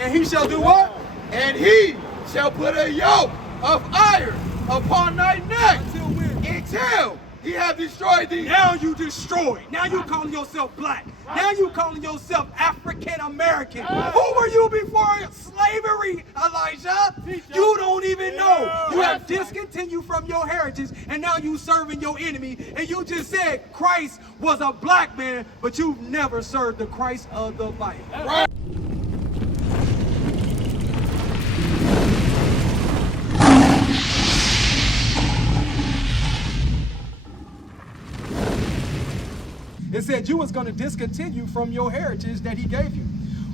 And he shall do what? And he shall put a yoke of iron upon thy neck Until when? until he have destroyed thee. Now you destroyed. Now you calling yourself black. Now you calling yourself African American. Who were you before slavery, Elijah? You don't even know. You have discontinued from your heritage, and now you serving your enemy. And you just said Christ was a black man, but you've never served the Christ of the Bible. Right. It said you was going to discontinue from your heritage that he gave you.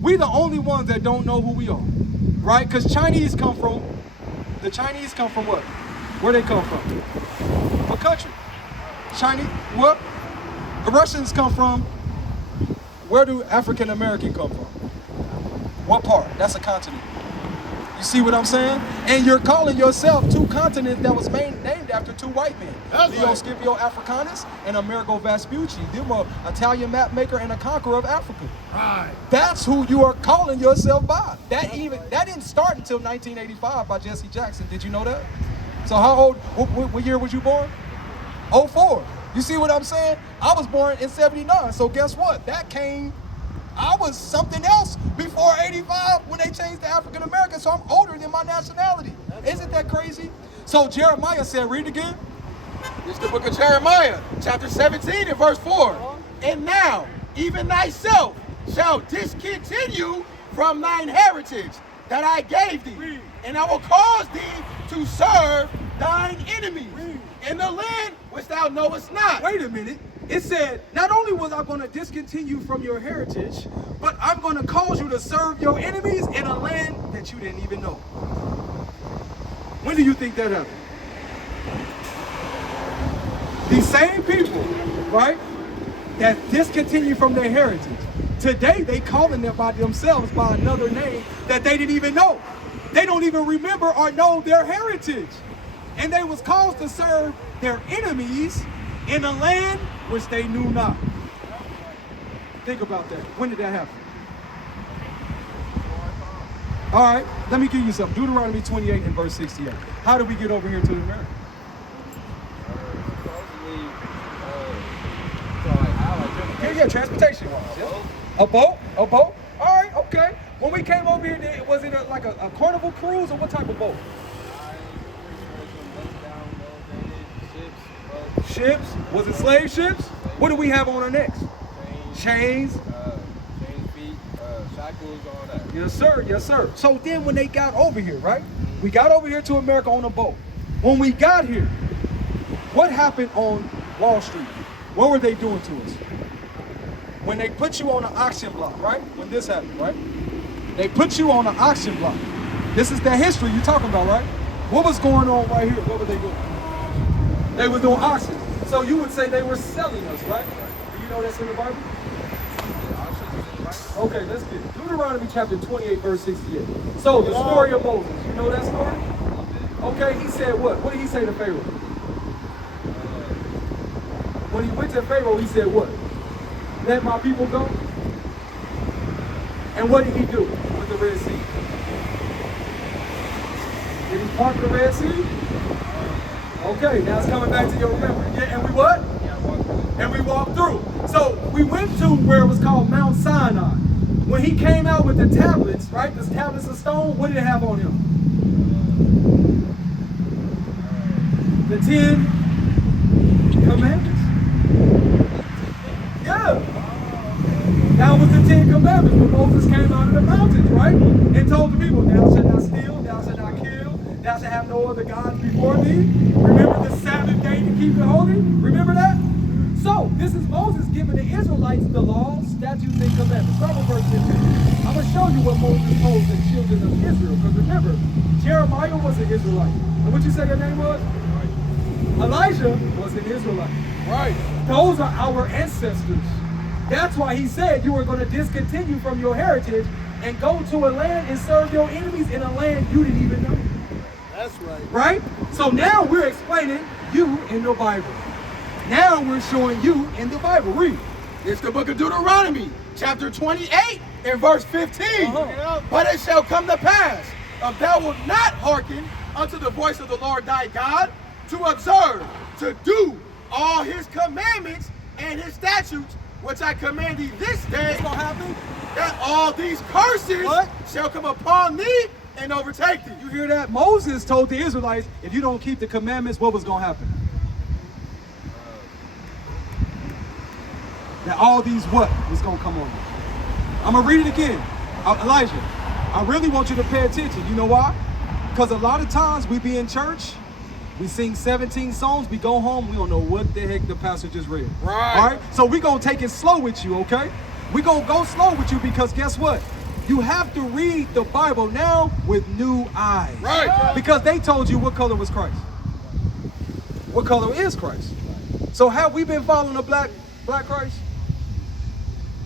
We the only ones that don't know who we are, right? Because the Chinese come from what? Where they come from? What country? Chinese, what? The Russians come from, where do African American come from? What part? That's a continent. You see what I'm saying? And you're calling yourself two continents that was named after two white men. Leo Scipio Africanus and Amerigo Vespucci. They were Italian map maker and a conqueror of Africa. Right. That's who you are calling yourself by. That didn't start until 1985 by Jesse Jackson. Did you know that? So how old, what year was you born? 04. You see what I'm saying? I was born in 79. So guess what? I was something else before 85 when they changed to African American, so I'm older than my nationality. Isn't that crazy? So Jeremiah said, read again. This is the book of Jeremiah, chapter 17 and verse 4. And now, even thyself shall discontinue from thine heritage that I gave thee, and I will cause thee to serve thine enemies in the land which thou knowest not. Wait a minute. It said, not only was I going to discontinue from your heritage, but I'm going to cause you to serve your enemies in a land that you didn't even know. When do you think that happened? These same people, right, that discontinue from their heritage, today they calling them by themselves by another name that they didn't even know. They don't even remember or know their heritage. And they was caused to serve their enemies in a land which they knew not. Think about that. When did that happen? All right, let me give you something. Deuteronomy 28 and verse 68. How did we get over here to America? Yeah, transportation. Yeah. A boat? A boat? All right, okay. When we came over here, was it like a carnival cruise or what type of boat? Ships? Was it slave ships? What do we have on our necks? Chains. Chain feet, shackles, all that. Yes, sir. Yes, sir. So then when they got over here, right? We got over here to America on a boat. When we got here, what happened on Wall Street? What were they doing to us? When they put you on an auction block, right? When this happened, right? They put you on an auction block. This is the history you're talking about, right? What was going on right here? What were they doing? They were doing auctions. So you would say they were selling us, right? Do you know that's in the Bible? Okay, let's get it. Deuteronomy chapter 28, verse 68. So the story of Moses, you know that story? Okay, he said what? What did he say to Pharaoh? When he went to Pharaoh, he said what? Let my people go? And what did he do with the Red Sea? Did he part the Red Sea? Okay, now it's coming back to your remembrance. Yeah, and we what? And we walked through. So we went to where it was called Mount Sinai. When he came out with the tablets, right? The tablets of stone, what did it have on him? The 10 Commandments. Yeah. That was the 10 Commandments when Moses came out of the mountains, right? And told the people, thou shalt not steal, thou shalt not kill, thou shalt have no other gods before thee. Remember the Sabbath day to keep it holy? Remember that? So, this is Moses giving the Israelites the laws, statutes, and commandments. Start with verse 15. I'm going to show you what Moses told the children of Israel. Because remember, Jeremiah was an Israelite. And what you say your name was? Elijah was an Israelite. Right. Those are our ancestors. That's why he said you were going to discontinue from your heritage and go to a land and serve your enemies in a land you didn't even know. That's right. Right? So now we're explaining you in the Bible. Now we're showing you in the Bible. Read. It's the book of Deuteronomy, chapter 28 in verse 15. But it shall come to pass, if thou wilt not hearken unto the voice of the Lord thy God, to observe, to do all his commandments and his statutes, which I command thee this day, What's gonna happen? that all these curses shall come upon thee and overtake thee. You hear that? Moses told the Israelites, if you don't keep the commandments, what was gonna happen? That all these what was gonna come on you. I'm gonna read it again. Elijah, I really want you to pay attention. You know why? Because a lot of times we be in church, we sing 17 songs, we go home, we don't know what the heck the pastor just read. Right. All right? So we're gonna take it slow with you, okay? We're gonna go slow with you because guess what? You have to read the Bible now with new eyes. Right. Because they told you what color was Christ. What color is Christ? So have we been following the black Christ?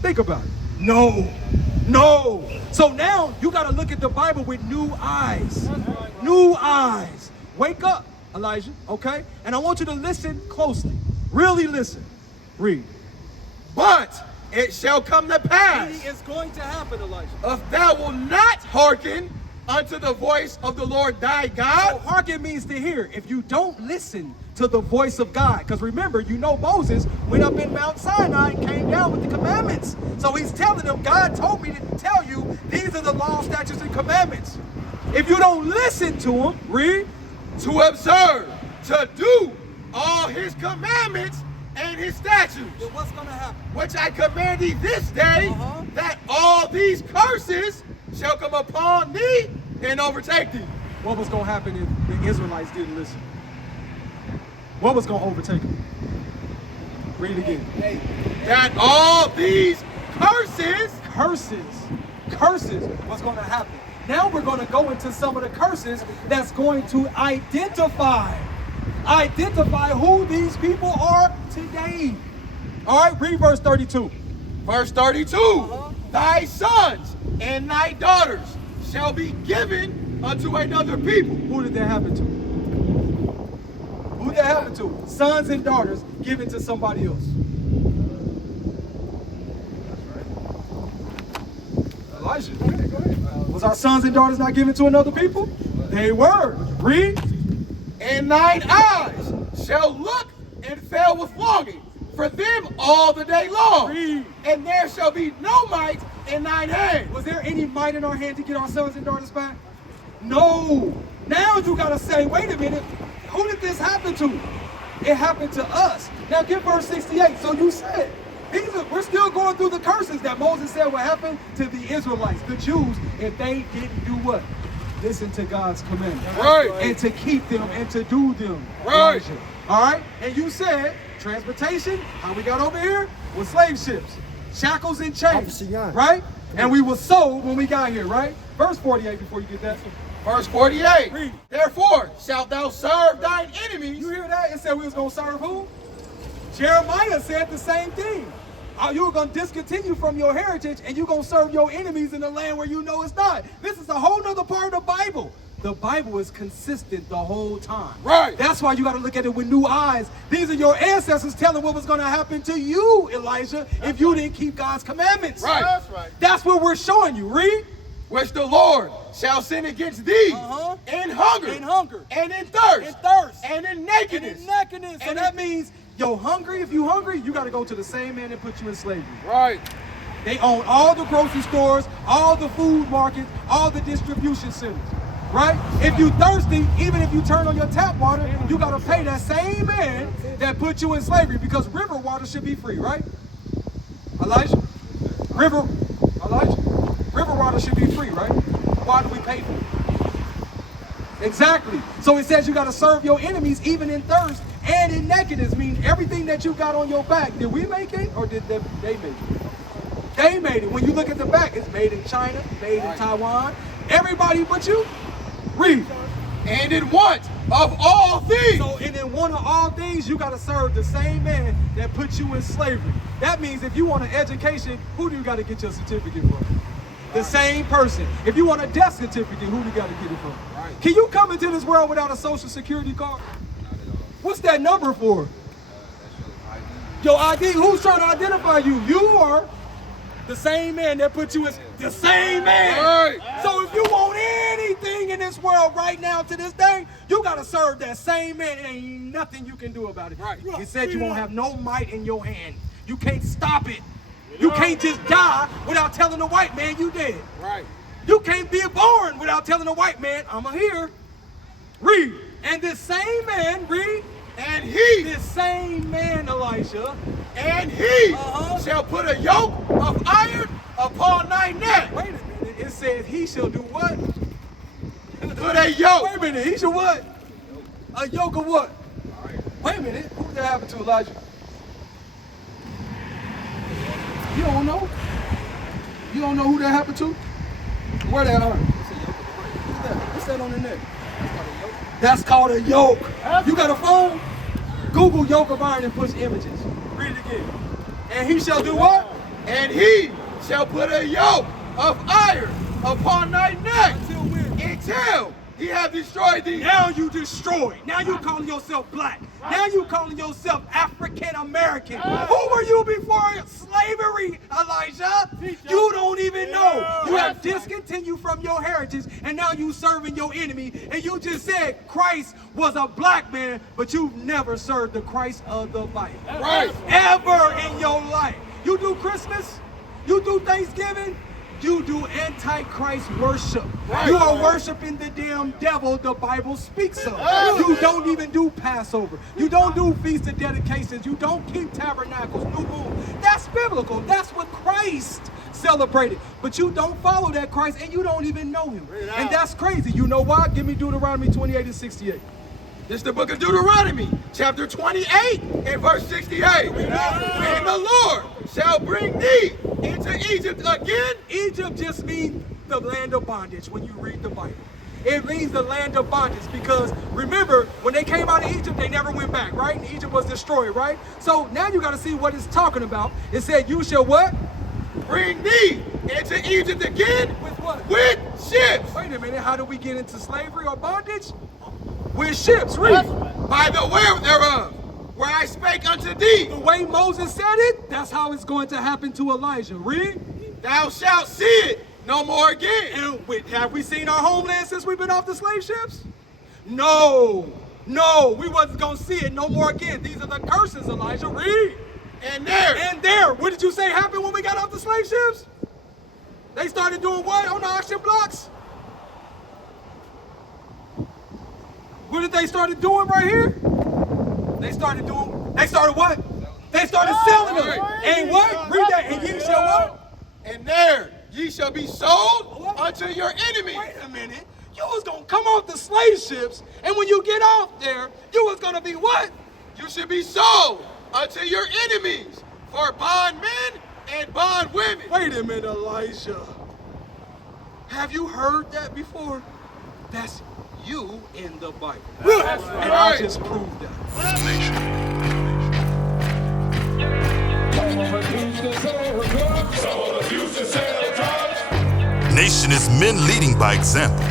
Think about it. No. So now you got to look at the Bible with new eyes. New eyes. Wake up, Elijah, okay? And I want you to listen closely. Really listen. Read. But it shall come to pass, It's going to happen, Elijah. if thou wilt not hearken unto the voice of the Lord thy So God. hearken means to hear. If you don't listen to the voice of God, because remember, you know Moses went up in Mount Sinai and came down with the commandments. So he's telling them, God told me to tell you, these are the law, statutes, and commandments. If you don't listen to them, read. To observe, to do all his commandments and his statutes, Then what's going to happen? which I command thee this day, that all these curses shall come upon thee and overtake thee. What was going to happen if the Israelites didn't listen? What was going to overtake them? Read it again. That all these curses, Curses, what's going to happen? Now we're going to go into some of the curses that's going to identify who these people are today. All right, read verse 32. verse 32, thy sons and thy daughters shall be given unto another people. Who did that happen to? Who did that happen to? Sons and daughters given to somebody else. Elijah. Was our sons and daughters not given to another people? They were. Read. And thine eyes shall look and fail with longing for them all the day long. Read. And there shall be no might in thine hand. Was there any might in our hand to get our sons and daughters back? No. Now you gotta say, wait a minute, who did this happen to? It happened to us. Now get verse 68. So you said, we're still going through the curses that Moses said would happen to the Israelites, the Jews, if they didn't do what? Listen to God's commandments. Right. And to keep them and to do them. Right. Elijah. All right? And you said transportation, how we got over here? Was slave ships. Shackles and chains. Right? And we were sold when we got here, right? Verse 48 before you get that. Verse 48, Read. therefore shalt thou serve thine enemies. You hear that? It said we was going to serve who? Jeremiah said the same thing. You were going to discontinue from your heritage and you're going to serve your enemies in the land where you know it's not. This is a whole nother part of the Bible. The Bible is consistent the whole time. Right. That's why you got to look at it with new eyes. These are your ancestors telling what was going to happen to you, Elijah, if you didn't keep God's commandments. Right. That's right. That's what we're showing you. Read. Which the Lord shall send against thee in hunger, and in thirst, and in nakedness. So that means, yo, hungry, if you hungry, you got to go to the same man that put you in slavery. Right. They own all the grocery stores, all the food markets, all the distribution centers, right? If you thirsty, even if you turn on your tap water, you got to pay that same man that put you in slavery because river water should be free, right? Elijah? River water should be free, right? Why do we pay for it? Exactly. So it says you got to serve your enemies even in thirst and in nakedness. Means everything that you got on your back, did we make it or did they make it? They made it. When you look at the back, it's made in China, made in Taiwan. Everybody but you. Read. And in want of all things. So and in one of all things, you got to serve the same man that put you in slavery. That means if you want an education, who do you got to get your certificate from? The same person. If you want a death certificate, who do you got to get it from? Right. Can you come into this world without a social security card? What's that number for? Your ID. Who's trying to identify you? You are The same man that put you in, the same man. Right. So if you want anything in this world right now to this day, you gotta serve that same man. It ain't nothing you can do about it. Right. He said you won't have no might in your hand. You can't stop it. You can't just die without telling the white man you dead. Right. You can't be born without telling the white man, I'm here. Read. And this same man, read. And he, This same man, Elijah, and he Uh-huh. shall put a yoke of iron upon thy neck. wait a minute, it says he shall do what? Put a yoke. Wait a minute, he shall what? A yoke of what? Wait a minute, who did that happen to, Elijah? You don't know? You don't know who that happened to? Where that are? What's that on the neck? That's called a yoke. You got a phone? Google yoke of iron and push images. Read it again. And he shall do what? And he shall put a yoke of iron upon thy neck Until when? until he have destroyed thee. Now you destroyed. Now you calling yourself black. Now you calling yourself African American. Who were you before slavery, Elijah? You don't even know. You have discontinued from your heritage, and now you serving your enemy. And you just said Christ was a black man, but you've never served the Christ of the Bible. Right. Ever in your life. You do Christmas, you do Thanksgiving, you do antichrist worship. Right. You are worshiping the damn devil the Bible speaks of. You don't even do Passover. You don't do Feast of Dedications. You don't keep tabernacles, new moon. That's biblical. That's what Christ celebrated. But you don't follow that Christ and you don't even know him. And that's crazy. You know why? Give me Deuteronomy 28 and 68. This is the book of Deuteronomy, chapter 28 and verse 68. And the Lord shall bring thee into Egypt again. Egypt just means the land of bondage when you read the Bible. It means the land of bondage because remember, when they came out of Egypt, they never went back, right? And Egypt was destroyed, right? So now you got to see what it's talking about. It said, you shall what? Bring thee into Egypt again. With what? With ships. Wait a minute, how do we get into slavery or bondage? With ships, read. By the way thereof, where I spake unto thee. The way Moses said it, that's how it's going to happen to Elijah. Read. Thou shalt see it no more again. And have we seen our homeland since we've been off the slave ships? No, we wasn't going to see it no more again. These are the curses, Elijah. Read. And there, What did you say happened when we got off the slave ships? They started doing what on the auction blocks? What did they started doing right here? They started what? They started selling them. And what? Read that. And ye shall what? and there ye shall be sold unto your enemies. Wait a minute. You was going to come off the slave ships, and when you get off there, you was going to be what? You should be sold unto your enemies for bondmen and bondwomen. Wait a minute, Elijah. Have you heard that before? That's you in the Bible. And I just proved that. Nation is men leading by example.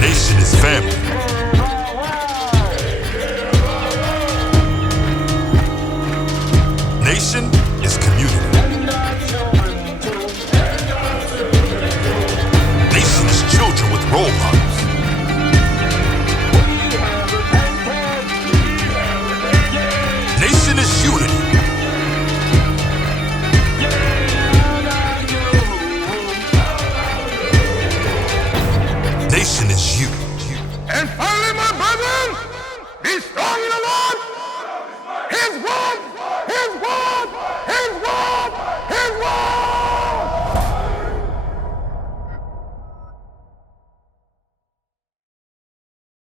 Nation is family. Nation